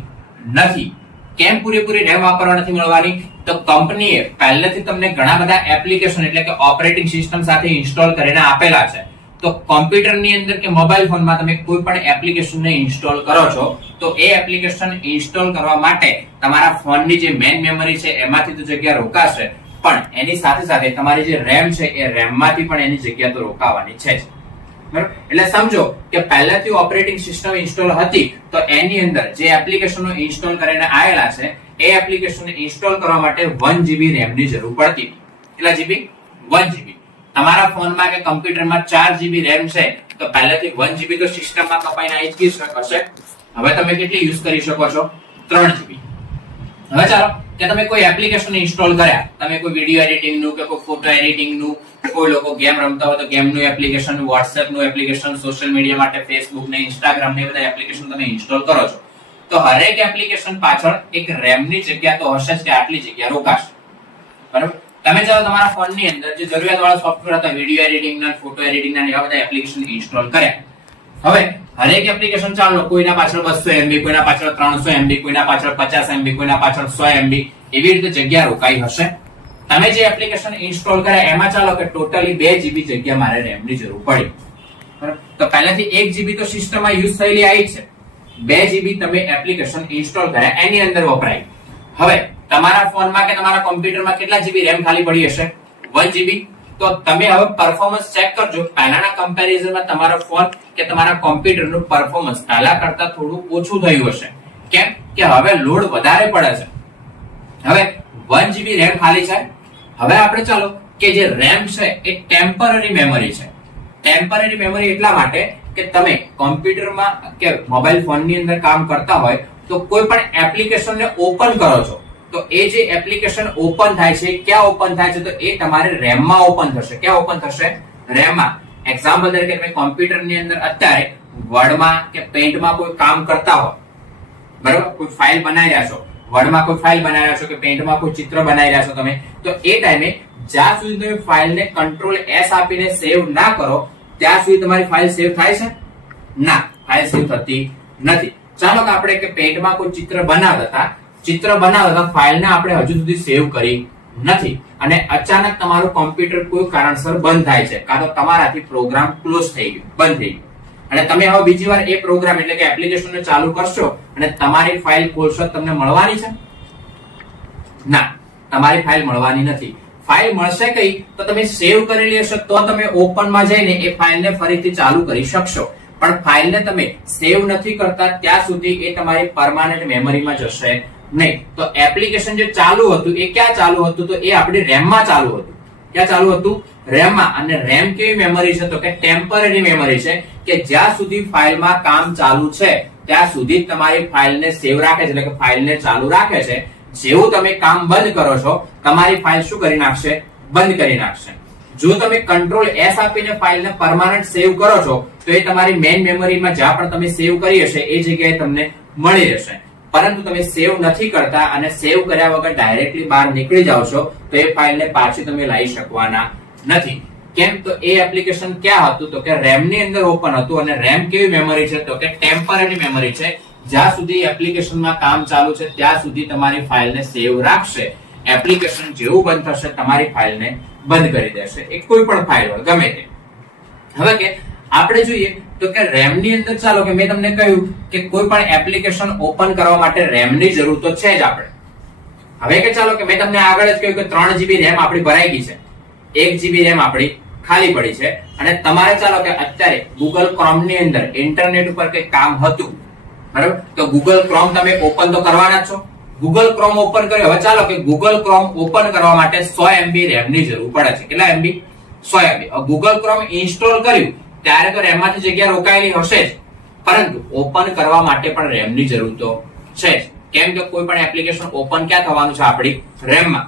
નથી. કેમ પૂરેપૂરી રેમ વાપરવા નથી મળવાની? તો કંપનીએ પહેલેથી તમને ઘણા બધા એપ્લિકેશન એટલે કે ઓપરેટિંગ સિસ્ટમ સાથે ઇન્સ્ટોલ કરીને આપેલા છે. તો કોમ્પ્યુટરની અંદર કે મોબાઈલ ફોનમાં તમે કોઈ પણ એપ્લિકેશનને ઇન્સ્ટોલ કરો છો તો એ એપ્લિકેશન ઇન્સ્ટોલ કરવા માટે તમારા ફોનની જે મેઇન મેમરી છે એમાંથી તો જગ્યા રોકાશે, પણ એની સાથે સાથે તમારી જે રેમ છે એ રેમમાંથી પણ એની જગ્યા તો રોકાવાની છે જ, બરાબર. એટલે સમજો કે પહેલાથી ઓપરેટિંગ સિસ્ટમ ઇન્સ્ટોલ હતી તો એની અંદર જે એપ્લિકેશનો ઇન્સ્ટોલ કરીને આવેલા છે એ એપ્લિકેશનને ઇન્સ્ટોલ કરવા માટે 1GB રેમની જરૂર પડતી. કેટલા GB? 1GB. તમારા ફોનમાં કે કમ્પ્યુટરમાં 4GB રેમ છે તો પહેલેથી 1GB તો સિસ્ટમમાં કપાઈને આવી જ હશે. હવે તમે કેટલી યુઝ કરી શકો છો? 3GB. હવે ચાલો કે તમે કોઈ એપ્લિકેશન ઇન્સ્ટોલ કર્યા, તમે કોઈ વિડિયો એડિટિંગ નું કે કોઈ ફોટો એડિટિંગ નું, કોઈ લોકો ગેમ રમતા હોય તો ગેમનું એપ્લિકેશન, WhatsApp નું એપ્લિકેશન, સોશિયલ મીડિયા માટે Facebook ને Instagram ને બધા એપ્લિકેશન તમે ઇન્સ્ટોલ કરો છો, તો હરેક એપ્લિકેશન પાછળ એક રેમ ની જગ્યા તો હશે જ કે આટલી જગ્યા રોકાશે, બરાબર. તમે ચાલો તમારા ફોન ની અંદર જે જરૂરિયાતવાળા સોફ્ટવેર હતા વિડિયો એડિટિંગ ના, ફોટો એડિટિંગ ના, એવા બધા એપ્લિકેશન ઇન્સ્ટોલ કર્યા. હવે હરેક એપ્લિકેશન ચાલો કોઈના પાછળ 200MB, કોઈના પાછળ 300MB, કોઈના પાછળ 50MB, કોઈના પાછળ 100MB એવી રીતે જગ્યા રોકાઈ હશે. તમે જે એપ્લિકેશન ઇન્સ્ટોલ કર્યા એમાં ચાલો કે ટોટલી 2GB જગ્યા મારે રેમ ની જરૂર પડી, બરાબર. તો પહેલાથી 1GB તો સિસ્ટમમાં યુઝ થયેલી આવી છે, 2GB તમે એપ્લિકેશન ઇન્સ્ટોલ કર્યા એની અંદર વપરાય. હવે તમારા ફોનમાં કે તમારા કોમ્પ્યુટરમાં કેટલા GB રેમ ખાલી પડી હશે? 1GB. તો તમે હવે પરફોર્મન્સ ચેક કરજો. પહેલાના કમ્પેરિઝનમાં તમારો ફોન કે તમારા કોમ્પ્યુટરનું પરફોર્મન્સ પહેલા કરતા થોડું ઓછું થયું હશે. કેમ કે હવે લોડ વધારે પડે છે. હવે 1 GB રેમ ખાલી છે. હવે આપણે ચાલો કે જે રેમ છે એ ટેમ્પરરી મેમરી છે. ટેમ્પરરી મેમરી એટલા માટે કે તમે કોમ્પ્યુટરમાં કે મોબાઈલ ફોનની અંદર કામ કરતા હોય તો કોઈ પણ એપ્લિકેશનને ઓપન કરો છો તો એ જે એપ્લિકેશન ઓપન થાય છે ક્યાં ઓપન થાય છે તો એ તમારે રેમમાં ઓપન થશે. ક્યાં ઓપન થશે? રેમમાં. એક્ઝામ્પલ તરીકે તમે કોમ્પ્યુટરની અંદર અત્યારે વર્ડમાં કે પેઇન્ટમાં કોઈ કામ કરતા હો, બરાબર, કોઈ ફાઇલ બનાવી રહ્યા છો, વર્ડમાં કોઈ ફાઇલ બનાવી રહ્યા છો કે પેઇન્ટમાં કોઈ ચિત્ર બનાવી રહ્યા છો તમે, તો એ ટાઈમે જ્યાં સુધી તમે ફાઇલને કંટ્રોલ S આપીને સેવ ના કરો ત્યાં સુધી તમારી ફાઇલ સેવ થાય છે? ના, ફાઇલ સેવ થતી નથી. ચાલો કે આપણે કે પેઇન્ટમાં કોઈ ચિત્ર બનાવતા ફાઇલને આપણે હજુ સુધી સેવ કરી નથી અને અચાનક તમારું કોમ્પ્યુટર કોઈ કારણસર બંધ થાય છે, કાં તો તમારાથી પ્રોગ્રામ ક્લોઝ થઈ ગયો, બંધ થઈ ગયો, અને તમે હવે બીજી વાર એ પ્રોગ્રામ એટલે કે એપ્લિકેશનને ચાલુ કરશો અને તમારી ફાઇલ ખોલશો, તમને મળવાની છે? ના, તમારી ફાઇલ મળવાની નથી. ફાઇલ મળશે કઈ? તો તમે સેવ કરેલી હશે તો તમે ઓપનમાં જઈને એ ફાઇલને ફરીથી ચાલુ કરી શકશો. પણ ફાઇલને તમે સેવ નથી કરતા ત્યાં સુધી એ તમારી પરમાનન્ટ મેમરીમાં જશે નહીં. તો એપ્લિકેશન જે ચાલુ હતું એ ક્યાં ચાલુ હતું? તો એ આપણી રેમમાં ચાલુ હતું. ક્યાં ચાલુ હતું? રેમમાં. અને રેમ કેવી મેમરી છે? તો કે ટેમ્પરરી મેમરી છે કે જ્યાં સુધી ફાઇલમાં કામ ચાલુ છે ત્યાં સુધી તમારી ફાઇલને સેવ રાખે છે, એટલે કે ફાઇલને ચાલુ રાખે છે. જેવું તમે કામ બંધ કરો છો તમારી ફાઇલ શું કરી નાખશે? બંધ કરી નાખશે. જો તમે કંટ્રોલ S આપીને ફાઇલને પરમાનન્ટ સેવ કરો છો તો એ તમારી મેઇન મેમરીમાં જ્યાં પણ તમે સેવ કરી હશે એ જગ્યાએ તમને મળી રહેશે. પરંતુ તમે સેવ નથી કરતા અને સેવ કર્યા વગર ડાયરેક્ટલી બહાર નીકળી જાવ છો તો એ ફાઇલને પાછી તમે લાવી શકવાના નથી. કેમ? તો એ એપ્લિકેશન ક્યાં હતું? તો કે રેમ ની અંદર ઓપન હતું. અને રેમ કેવી મેમરી છે? તો કે ટેમ્પરરી મેમરી છે. જ્યાં સુધી એપ્લિકેશનમાં કામ ચાલુ છે ત્યાં સુધી તમારી ફાઇલને સેવ રાખશે. એપ્લિકેશન જેવું બંધ થશે તમારી ફાઇલને બંધ કરી દેશે. એ કોઈ પણ ફાઇલ હોય, ગમે તે. હવે કે આપણે જોઈએ તો કે રેમ ની અંદર ચાલો કે મેં તમને કહ્યું કે કોઈ પણ એપ્લિકેશન ઓપન કરવા માટે રેમ ની જરૂર તો છે જ આપણે. હવે કે ચાલો કે મેં તમને આગળ જ કહ્યું કે 3 GB રેમ આપણી ભરાઈ ગઈ છે, 1 GB રેમ આપણી ખાલી પડી છે અને તમારે ચાલો કે અત્યારે Google Chrome ની અંદર ઇન્ટરનેટ ઉપર કંઈક કામ હતું, બરાબર, તો Google Chrome તમે ઓપન તો કરવાના છો. Google Chrome ઓપન કર્યો. હવે ચાલો કે Google Chrome ઓપન કરવા માટે 100 MB રેમ ની જરૂર પડે છે. કેટલા MB? 100 MB. Google Chrome install કર્યું ત્યારે તો રેમમાંથી જગ્યા રોકાયેલી હશે જ, પરંતુ ઓપન કરવા માટે પણ રેમ ની જરૂર તો છે જ. કેમ કે કોઈ પણ એપ્લિકેશન ઓપન ક્યાં થવાનું છે? આપણી રેમમાં,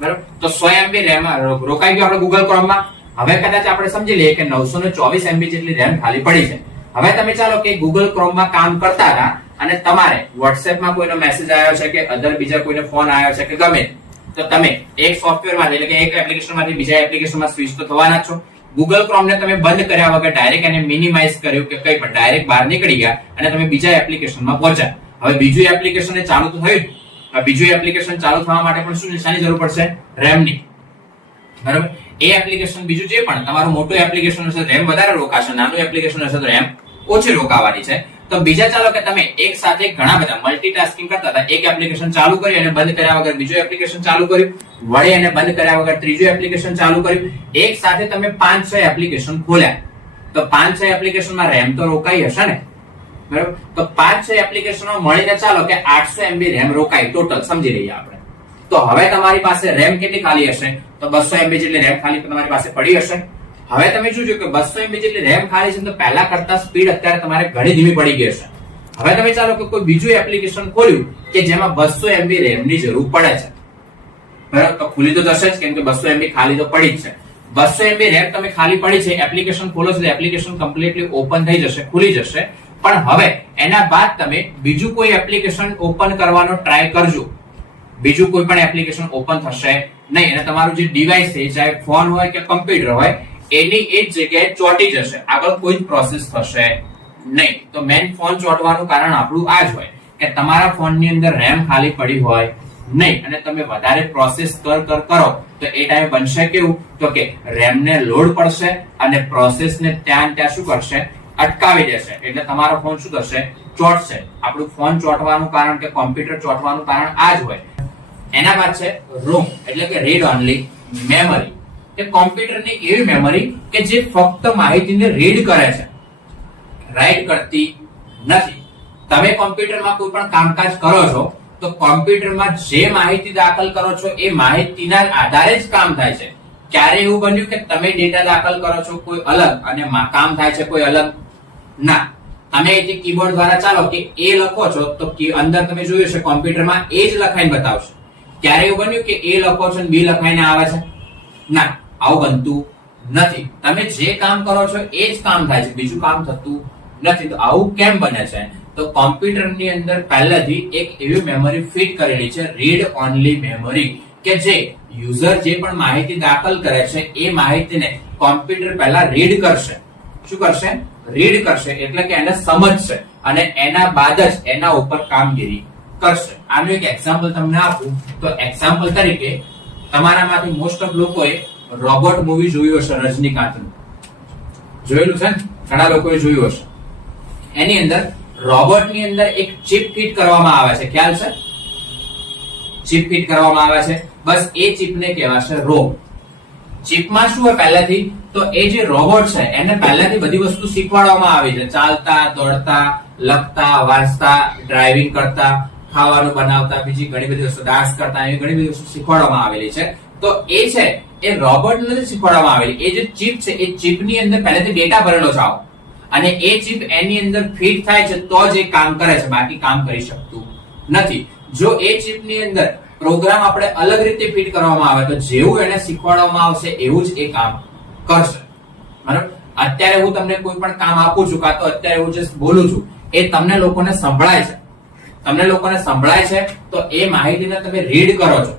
બરાબર. તો 100 MB રેમ રોકાઈ ગયો આપણે Google Chrome માં. હવે કદાચ આપણે સમજી લઈએ કે 924 MB જેટલી રેમ ખાલી પડી છે. હવે તમે ચાલો કે Google Chrome માં કામ કરતા હતા અને તમારે WhatsApp માં કોઈનો મેસેજ આવ્યો છે કે અધર બીજા કોઈનો ફોન આવ્યો છે કે ગમે, તો તમે એક સોફ્ટવેર માંથી એટલે કે એક એપ્લિકેશન માંથી બીજા એપ્લિકેશનમાં સ્વિચ તો થવાના છો. Google Chrome ને તમે બંધ કર્યા વગર ડાયરેક્ટ એને મિનિમાઇઝ કર્યું કે કઈ પણ ડાયરેક્ટ બહાર નીકળી ગયા અને તમે બીજા એપ્લિકેશનમાં પહોંચ્યા. હવે બીજું એપ્લિકેશન ચાલુ તો થયું. બીજું એપ્લિકેશન ચાલુ થવા માટે પણ શું નિશાની જરૂર પડશે? રેમ ની, બરાબર. એ એપ્લિકેશન બીજું જે પણ તમારું મોટું એપ્લિકેશન હશે રેમ વધારે રોકાશે, નાનું એપ્લિકેશન હશે તો રેમ ઓછી રોકાવાની છે. તો બીજા ચાલો કે તમે એક સાથે ઘણા બધા મલ્ટીટાસ્કિંગ કરતા હતા, એક એપ્લિકેશન ચાલુ કર્યું અને બંધ કર્યા વગર બીજું એપ્લિકેશન ચાલુ કર્યું, વળી એને બંધ કર્યા વગર ત્રીજું એપ્લિકેશન ચાલુ કર્યું. એક સાથે તમે 5-6 એપ્લિકેશન ખોલ્યા તો 5-6 એપ્લિકેશનમાં રેમ તો રોકાઈ હશે ને, બરાબર. તો 5-6 એપ્લિકેશનો મળીને ચાલો કે 800 MB રેમ રોકાઈ ટોટલ, સમજી રહીએ આપણે. તો હવે તમારી પાસે રેમ કેટલી ખાલી હશે? તો 200 MB જેટલી રેમ ખાલી તમારી પાસે પડી હશે. હવે તમે જોજો કે 200 MB જેટલી રેમ ખાલી છે તો પહેલા કરતા સ્પીડ અત્યારે તમારે ઘણી ધીમી પડી ગઈ છે. હવે તમે ચાલો કે કોઈ બીજું એપ્લિકેશન ખોલ્યું કે જેમાં 200 MB રેમ ની જરૂર પડે છે, બરાબર, તો ખુલી તો જશે જ, કેમ કે 200 MB ખાલી તો પડી જ છે. 200 MB રેમ તમે ખાલી પડી છે, એપ્લિકેશન ખોલો છો તો એપ્લિકેશન કમ્પ્લીટલી ઓપન થઈ જશે, ખુલી જશે. પણ હવે એના બાદ તમે બીજું કોઈ એપ્લિકેશન ઓપન કરવાનો ટ્રાય કરજો. બીજું કોઈ પણ એપ્લિકેશન ઓપન થશે નહીં અને તમારું જે ડિવાઇસ છે, ચાહે ફોન હોય કે કમ્પ્યુટર હોય, એની એ જ જગ્યાએ ચોંટી જશે, આગળ કોઈ જ પ્રોસેસ થશે નહીં. તો મેઇન ફોન ચોંટવાનું કારણ આપણું આ જ હોય કે તમારા ફોનની અંદર રેમ ખાલી પડી હોય નહીં અને તમે વધારે પ્રોસેસ કરો તો એ ટાઈમે બનશે કેવું? તો કે રેમને લોડ પડશે અને પ્રોસેસને ત્યાં શું કરશે? અટકાવી દેશે. એટલે તમારો ફોન શું થશે? ચોંટશે. આપણું ફોન ચોંટવાનું કારણ કે કોમ્પ્યુટર ચોંટવાનું કારણ આ જ હોય. એના બાદ છે રોમ એટલે કે રીડ ઓનલી મેમરી. કે કોમ્પ્યુટરની એવી મેમરી કે જે ફક્ત માહિતીને રીડ કરે છે, રાઈટ કરતી નથી. તમે કોમ્પ્યુટરમાં કોઈ પણ કામકાજ કરો છો તો કોમ્પ્યુટરમાં જે માહિતી દાખલ કરો છો એ માહિતીના આધારે જ કામ થાય છે. ક્યારે એવું બન્યું કે તમે ડેટા દાખલ કરો છો કોઈ અલગ અને કામ થાય છે કોઈ અલગ? ના. તમે જે કીબોર્ડ દ્વારા ચાલો કે એ લખો છો તો અંદર તમે જોયું છે કોમ્પ્યુટરમાં એ જ લખાઈને બતાવશે. ક્યારે એવું બન્યું કે એ લખો છો અને બી લખાઈને આવે છે? ના, આવું બનતું નથી. તમે જે કામ કરો છો એ જ કામ થાય છે, બીજું કામ થતું નથી. તો આવું કેમ બને છે? તો કોમ્પ્યુટરની અંદર પહેલાથી એક એવી મેમરી ફિટ કરેલી છે, રીડ ઓનલી મેમરી, કે જે યુઝર જે પણ માહિતી દાખલ કરે છે એ માહિતીને કોમ્પ્યુટર પહેલા રીડ કરશે. શું કરશે? રીડ કરશે, એટલે કે એને સમજશે અને એના બાદ જ એના ઉપર કામગીરી કરશે. આનું એક એક્ઝામ્પલ તમને આપું તો એક્ઝામ્પલ તરીકે તમારામાંથી મોસ્ટ ઓફ લોકોએ રોબોટ મૂવી જોયું હશે, રજનીકાંતનું જોયેલું છે ને? ઘણા લોકોએ જોયું હશે. એની અંદર રોબોટની અંદર એક ચિપ ફિટ કરવામાં આવે છે, ખ્યાલ છે? ચિપ ફિટ કરવામાં આવે છે, બસ એ ચિપને કહેવાશે રોમ. ચિપમાં શું હોય પહેલાથી? તો એ જે રોબોટ છે એને પહેલાથી બધી વસ્તુ શીખવાડવામાં આવી છે, ચાલતા, દોડતા, લખતા, વાંચતા, ડ્રાઇવિંગ કરતા, ખાવાનું બનાવતા, બીજી ઘણી બધી વસ્તુ, ડાન્સ કરતા, એવી ઘણી બધી વસ્તુ શીખવાડવામાં આવેલી છે. તો એ છે એ રોબોટ નથી શીખવાડવામાં આવેલી. એ જે ચિપ છે એ ચિપની અંદર પહેલેથી ડેટા ભરેલો છે અને એ ચિપ એની અંદર ફિટ થાય છે તો જ એ કામ કરે છે, બાકી કામ કરી શકતું નથી. જો એ ચિપની અંદર પ્રોગ્રામ આપણે અલગ રીતે ફિટ કરવામાં આવે તો જેવું એને શીખવાડવામાં આવશે એવું જ એ કામ કરશે. બરાબર? અત્યારે હું તમને કોઈ પણ કામ આપું છું કાં તો અત્યારે હું જે બોલું છું એ તમને લોકોને સંભળાય છે. તમને લોકોને સંભળાય છે તો એ માહિતીને તમે રીડ કરો છો,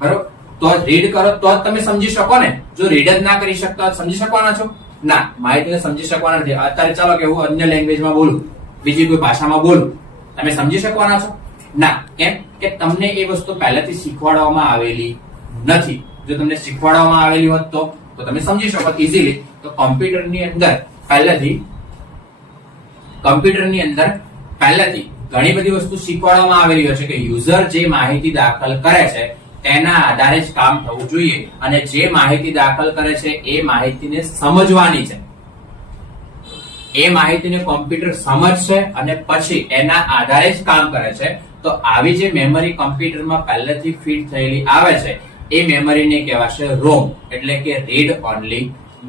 બરાબર? તો રીડ કરો તો જ તમે સમજી શકો ને. જો રીડ જ ના કરી શકતા સમજી શકવાના છો? ના, માહિતીને સમજી શકવાના નથી. અત્યારે ચાલો કે હું અન્ય લેંગ્વેજમાં બોલું, બીજી કોઈ ભાષામાં બોલું, તમે સમજી શકવાના છો? ના. કેમ? કે તમને એ વસ્તુ પહેલાથી શીખવાડવામાં આવેલી નથી. જો તમને શીખવાડવામાં આવેલી હોત તો તમે સમજી શકો ઇઝીલી. તો કોમ્પ્યુટરની અંદર પહેલાથી ઘણી બધી વસ્તુ શીખવાડવામાં આવેલી હોય છે કે યુઝર જે માહિતી દાખલ કરે છે તેના આધારે જ કામ થવું જોઈએ અને જે માહિતી દાખલ કરે છે એ માહિતીને સમજવાની છે. એ માહિતીને કોમ્પ્યુટર સમજશે અને પછી એના આધારે જ કામ કરે છે. તો આવી જે મેમરી કોમ્પ્યુટરમાં પહેલેથી ફિટ થયેલી આવે છે એ મેમરીને કહેવાશે રોમ, એટલે કે રીડ ઓનલી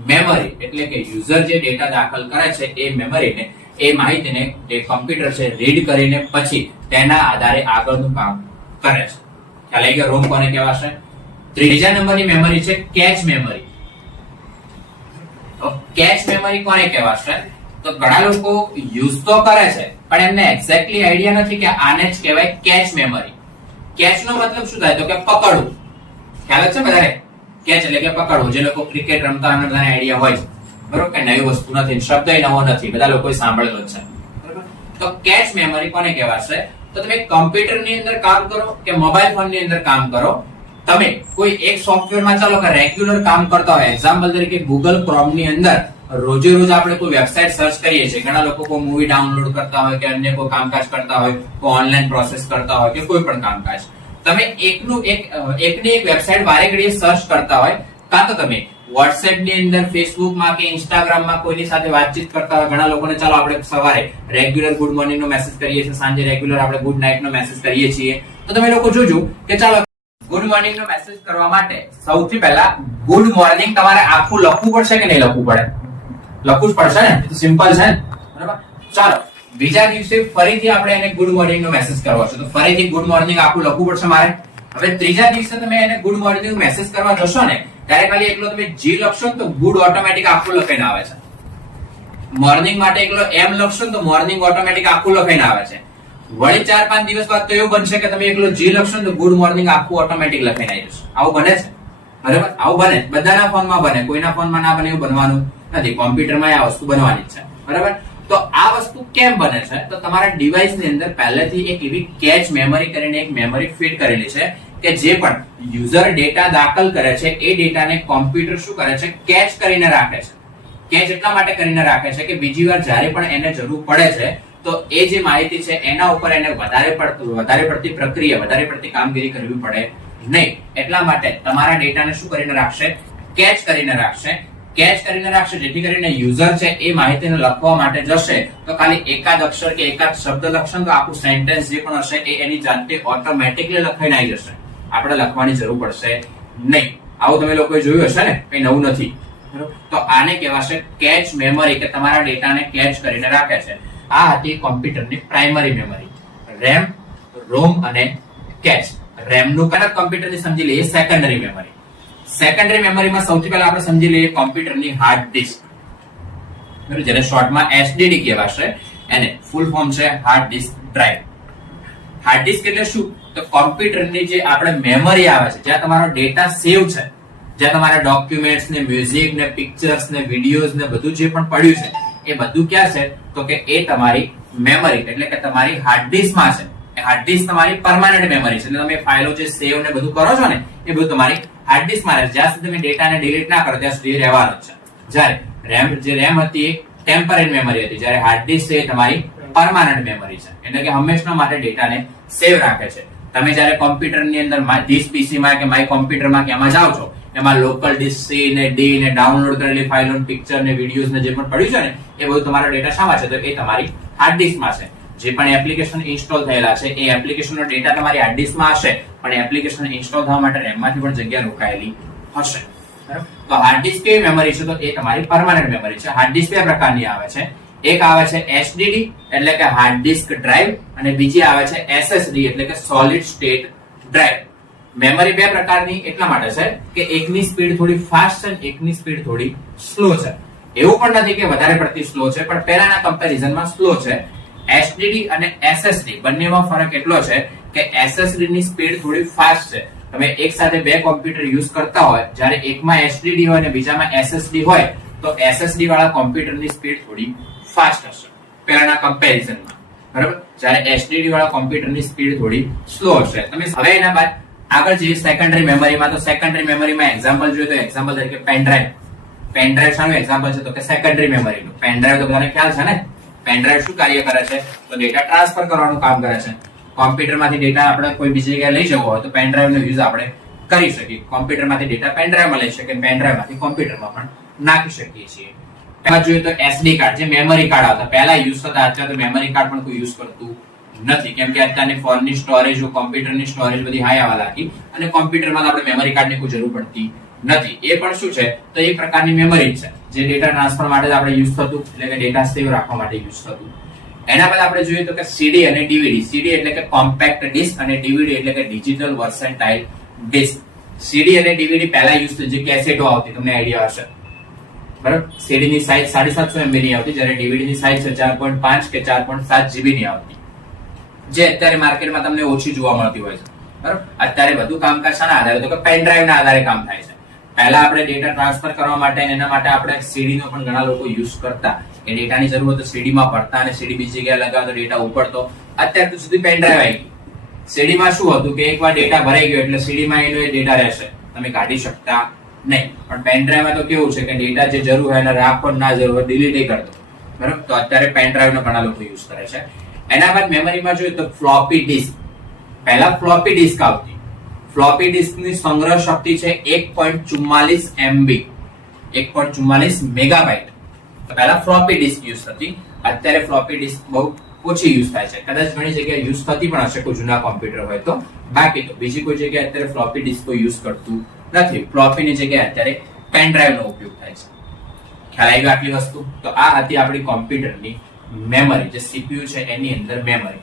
મેમરી. એટલે કે યુઝર જે ડેટા દાખલ કરે છે એ મેમરીને, એ માહિતીને જે કોમ્પ્યુટર છે રીડ કરીને પછી તેના આધારે આગળનું કામ કરે છે. ખ્યાલ આવી ગયો? રોમ કોને કહેવાશે? ત્રીજા નંબરની મેમરી છે કેચ મેમરી. તો કેચ મેમરી કોને કહેવાશે? તો ઘણા લોકો યુઝ તો કરે છે પણ એમને એક્ઝેક્ટલી આઈડિયા નથી કે આને જ કહેવાય કેચ મેમરી. કેચ નો મતલબ શું થાય? તો કે પકડવું. ખ્યાલ છે બધાને? કેચ એટલે કે પકડવું. જે લોકો ક્રિકેટ રમતા હોય બધાને આઈડિયા હોય છે, બરોબર? કે નવી વસ્તુ નથી, શબ્દ નવો નથી, બધા લોકોએ સાંભળેલો છે, બરોબર? તો કેચ મેમરી કોને કહેવાશે? તો તમે કોમ્પ્યુટરની અંદર કામ કરો કે મોબાઈલ ફોનની અંદર કામ કરો, તમે કોઈ એક સોફ્ટવેરમાં ચાલો કે રેગ્યુલર કામ કરતા હોય, એક્ઝામ્પલ તરીકે ગૂગલ ક્રોમની અંદર રોજે રોજ આપણે કોઈ વેબસાઇટ સર્ચ કરીએ છીએ. ઘણા લોકો કોઈ મૂવી ડાઉનલોડ કરતા હોય કે અન્ય કોઈ કામકાજ કરતા હોય, કોઈ ઓનલાઈન પ્રોસેસ કરતા હોય કે કોઈ પણ કામકાજ, તમે એકની એક વેબસાઇટ વારે ઘડીએ સર્ચ કરતા હોય, કાં તો તમે વોટ્સએપ ની અંદર, ફેસબુકમાં કે ઇન્સ્ટાગ્રામમાં કોઈની સાથે વાતચીત કરતા હોય. ઘણા લોકોને ચાલો આપણે સવારે રેગ્યુલર ગુડ મોર્નિંગ નો મેસેજ કરીએ છીએ, સાંજે રેગ્યુલર આપણે ગુડ નાઇટ નો મેસેજ કરીએ છીએ. તો તમે લોકો જોજો કે ચાલો ગુડ મોર્નિંગ નો મેસેજ કરવા માટે સૌથી પહેલા ગુડ મોર્નિંગ તમારે આખું લખવું પડશે કે નહીં લખવું પડે? લખવું જ પડશે ને, તો સિમ્પલ છે ને, બરાબર? ચાલો બીજા દિવસે ફરીથી આપણે એને ગુડ મોર્નિંગ નો મેસેજ કરવો છે તો ફરીથી ગુડ મોર્નિંગ આખું લખવું પડશે મારે. હવે ત્રીજા દિવસે તમે એને ગુડ મોર્નિંગ મેસેજ કરવા જશો ને ત્યારે ખાલી એકલો તમે જી લખશો ને તો ગુડ ઓટોમેટિક આખું લખાઈને આવે છે. મોર્નિંગ માટે એકલો એમ લખશો ને તો મોર્નિંગ ઓટોમેટિક આખું લખાઈને આવે છે. વળી 4-5 દિવસ બાદ તો એવું બનશે કે તમે એકલો જી લખશો ને તો ગુડ મોર્નિંગ આખું ઓટોમેટિક લખાઈને આવી જશે. આવું બને છે, બરાબર? આવું બને, બધાના ફોનમાં બને, કોઈના ફોનમાં ના બને એવું બનવાનું નથી. કોમ્પ્યુટરમાં આ વસ્તુ બનવાની છે, બરાબર? તો આ વસ્તુ કેમ બને છે? તો તમારા ડિવાઇસની અંદર પહેલેથી એક એવી કેચ મેમરી કરીને એક મેમરી ફિટ કરેલી છે કે જે પણ યુઝર ડેટા દાખલ કરે છે એ ડેટાને કોમ્પ્યુટર શું કરે છે? કેચ કરીને રાખે છે. કેચ એટલા માટે કરીને રાખે છે કે બીજી વાર જ્યારે પણ એને જરૂર પડે છે તો એ જે માહિતી છે એના ઉપર એને વધારે પડતી પ્રક્રિયા, વધારે પડતી કામગીરી કરવી પડે નહીં. એટલા માટે તમારા ડેટાને શું કરીને રાખશે? કેચ કરીને રાખશે. કેચ કરીને રાખશે જેથી કરીને યુઝર છે એ માહિતીને લખવા માટે જશે તો ખાલી એકાદ અક્ષર કે એકાદ શબ્દ લખશે તો આખું સેન્ટેન્સ જે પણ હશે એ એની જાતે ઓટોમેટિકલી લખાઈને આવી જશે. આપણે લખવાની જરૂર પડશે નહીં. આવું તમે લોકોએ જોયું હશે ને, કઈ નવું નથી. તો આને કહેવાશે કેચ મેમરી, કે તમારા ડેટાને કેચ કરીને રાખે છે. આ હતી કોમ્પ્યુટરની પ્રાઇમરી મેમરી, રેમ, રોમ અને કેચ. રેમ નું કદાચ કોમ્પ્યુટરની સમજી લઈએ સેકન્ડરી મેમરી. સેકન્ડરી મેમરીમાં સૌથી પહેલા આપણે સમજી લઈએ કોમ્પ્યુટરની હાર્ડ ડિસ્ક, જેને શોર્ટમાં એસડીડી કહેવાશે. એને ફૂલ ફોર્મ છે hard disk drive. Hard disk એટલે શું? તો કોમ્પ્યુટરની જે આપણે મેમરી આવે છે, જ્યાં તમારો ડેટા સેવ છે, જ્યાં તમારા ડોક્યુમેન્ટ્સ ને, મ્યુઝિક ને, પિક્ચર્સ ને, વિડીયોઝ ને બધું જે પણ પડ્યું છે એ બધું ક્યાં છે? તો કે એ તમારી મેમરી એટલે કે તમારી હાર્ડ ડિસ્કમાં છે. હાર્ડ ડિસ્ક તમારી પરમાનન્ટ મેમરી છે. એટલે તમે ફાઇલો જે સેવ ને બધું કરો છો ને એ બધું તમારી હાર્ડ ડિસ્કમાં રહે. જ્યાં સુધી તમે ડેટાને ડિલીટ ના કરો ત્યાં સુધી રહેવાનો છે. જ્યારે રેમ હતી એ ટેમ્પરરી મેમરી હતી, જ્યારે હાર્ડ ડિસ્ક છે એ તમારી પરમાનન્ટ મેમરી છે. એટલે કે હંમેશા માટે ડેટાને સેવ રાખે છે. તમે જ્યારે કોમ્પ્યુટરની અંદર ધીસ પીસીમાં કે માય કોમ્પ્યુટરમાં કે એમાં જાઓ છો, એમાં લોકલ ડિસ્ક સી ને ડી ને ડાઉનલોડ કરેલી ફાઇલો, પિક્ચર ને, વિડીયોઝ ને જે પણ પડ્યું છે ને એ બધું તમારો ડેટા શામાં છે? તો એ તમારી હાર્ડ ડિસ્કમાં છે. જે પણ એપ્લિકેશન ઇન્સ્ટોલ થયેલા છે એ એપ્લિકેશનનો ડેટા તમારી હાર્ડ ડિસ્કમાં હશે, પણ એપ્લિકેશન ઇન્સ્ટોલ થવા માટે રેમમાંથી પણ જગ્યા રોકાયેલી હશે. બરાબર? તો હાર્ડ ડિસ્ક કેવી મેમરી છે? તો એ તમારી પરમાનન્ટ મેમરી છે. હાર્ડ ડિસ્ક બે પ્રકારની આવે છે. એક આવે છે એસડીડી એટલે કે હાર્ડ ડિસ્ક ડ્રાઈવ, અને બીજી આવે છે એસએસડી એટલે કે સોલિડ સ્ટેટ ડ્રાઈવ. મેમરી બે પ્રકારની એટલા માટે છે કે એકની સ્પીડ થોડી ફાસ્ટ છે, એકની સ્પીડ થોડી સ્લો છે. એવું પણ નથી કે વધારે પડતી સ્લો છે, પણ પહેલાના કમ્પેરિઝનમાં સ્લો છે. એસડીડી અને એસએસડી બંનેમાં ફરક એટલો છે કે એસએસડી ની સ્પીડ થોડી ફાસ્ટ છે. તમે એક સાથે બે કોમ્પ્યુટર યુઝ કરતા હોય, જ્યારે એકમાં એસડીડી હોય અને બીજામાં એસએસડી હોય, તો એસએસડી વાળા કોમ્પ્યુટરની સ્પીડ થોડી ફાસ્ટ હશે પહેલાના કમ્પેરિઝનમાં. બરાબર? જ્યારે એસડીડી વાળા કોમ્પ્યુટરની સ્પીડ થોડી સ્લો હશે. તમે હવે એના બાદ આગળ જઈએ સેકન્ડરી મેમરીમાં. તો સેકન્ડરી મેમરીમાં એક્ઝામ્પલ જોઈએ તો એક્ઝામ્પલ તરીકે પેનડ્રાઈવ. પેનડ્રાઈવ શાનું એક્ઝામ્પલ છે? તો કે સેકન્ડરી મેમરીનું. પેનડ્રાઈવ તો બધાને ખ્યાલ છે ને. પેનડ્રાઈવ શું કાર્ય કરે છે? તો ડેટા ટ્રાન્સફર કરવાનું કામ કરે છે. કોમ્પ્યુટરમાંથી ડેટા આપણે કોઈ બીજી જગ્યાએ લઈ જવો હોય તો પેનડ્રાઈવનો યુઝ આપણે કરી શકીએ. કોમ્પ્યુટરમાંથી ડેટા પેનડ્રાઈવમાં લઈ શકીએ, પેનડ્રાઈવમાંથી કોમ્પ્યુટરમાં પણ નાખી શકીએ છીએ. એમાં જોઈએ તો એસડી કાર્ડ, જે મેમરી કાર્ડ આવતા પહેલા યુઝ થતા, અત્યારે તો મેમરી કાર્ડ પણ કોઈ યુઝ કરતું નથી, કેમ કે અત્યારની ફોનની સ્ટોરેજ, કોમ્પ્યુટરની સ્ટોરેજ બધી હાઈ આવવા લાગી અને કોમ્પ્યુટરમાં આપણે મેમરી કાર્ડની કોઈ જરૂર પડતી નથી. એ પણ શું છે? તો એક પ્રકારની મેમરી છે જે ડેટા ટ્રાન્સફર માટે આપણે યુઝ થતું, એટલે કે ડેટા સેવ રાખવા માટે યુઝ થતું. એના બાદ આપણે જોઈએ તો કે સીડી અને ડીવીડી. સીડી એટલે કે કોમ્પેક્ટ ડિસ્ક અને ડીવીડી એટલે કે ડિજિટલ વર્સેટાઇલ ડિસ્ક. સીડી અને ડીવીડી પહેલા યુઝ થતી, જે કેસેટો આવતી, તમને આઈડિયા હશે. બરાબર? સીડી ની સાઇઝ 750 MB ની આવતી, જ્યારે ડીવીડી ની સાઇઝ 4.5 કે 4.7 GB ની આવતી, જે અત્યારે માર્કેટમાં તમને ઓછી જોવા મળતી હોય છે. બરાબર? અત્યારે બધું કામકાજ શાના આધારે? તો કે પેન ડ્રાઈવ ના આધારે કામ થાય છે. પહેલા આપણે ડેટા ટ્રાન્સફર કરવા માટે એના માટે આપણે સીડી નો પણ ઘણા લોકો યુઝ કરતા, કે ડેટાની જરૂર હોય તો સીડી માં પડતા અને સીડી બીજી જગ્યાએ લગાવતો ડેટા ઉપડતો. અત્યારે તો સુધી પેન ડ્રાઈવ આવી ગઈ. સીડી માં શું હતું કે એકવાર ડેટા ભરાઈ ગયો એટલે સીડી માં એનો ડેટા રહેશે, તમે કાઢી શકતા નહીં. પણ પેન ડ્રાઈવ માં તો કેવું છે કે ડેટા જે જરૂર હોય એને રાખો, ના જરૂર હોય ડિલીટ કરતો. બરાબર? તો અત્યારે પેન ડ્રાઈવ નો ઘણા લોકો યુઝ કરે છે. એના બાદ મેમરીમાં જોઈએ તો ફ્લોપી ડિસ્ક. પહેલા ફ્લોપી ડિસ્ક આવતી. ફ્લોપી ડિસ્કની સંગ્રહ શક્તિ છે 1.44 MB, 1.44 મેગાબાઇટ. તો પહેલા ફ્લોપી ડિસ્ક યુઝ થતી, અત્યારે ફ્લોપી ડિસ્ક બહુ ઓછી યુઝ થાય છે. કદાચ ઘણી જગ્યાએ યુઝ થતી પણ હશે કોઈ જૂના કોમ્પ્યુટર હોય તો, બાકી તો બીજી કોઈ જગ્યાએ અત્યારે ફ્લોપી ડિસ્ક કોઈ યુઝ કરતું નથી. ફ્લોપીની જગ્યાએ અત્યારે પેન ડ્રાઈવ નો ઉપયોગ થાય છે. ખ્યાલ આવી આટલી વસ્તુ? તો આ હતી આપણી કોમ્પ્યુટરની મેમરી, જે સીપીયુ છે એની અંદર મેમરી.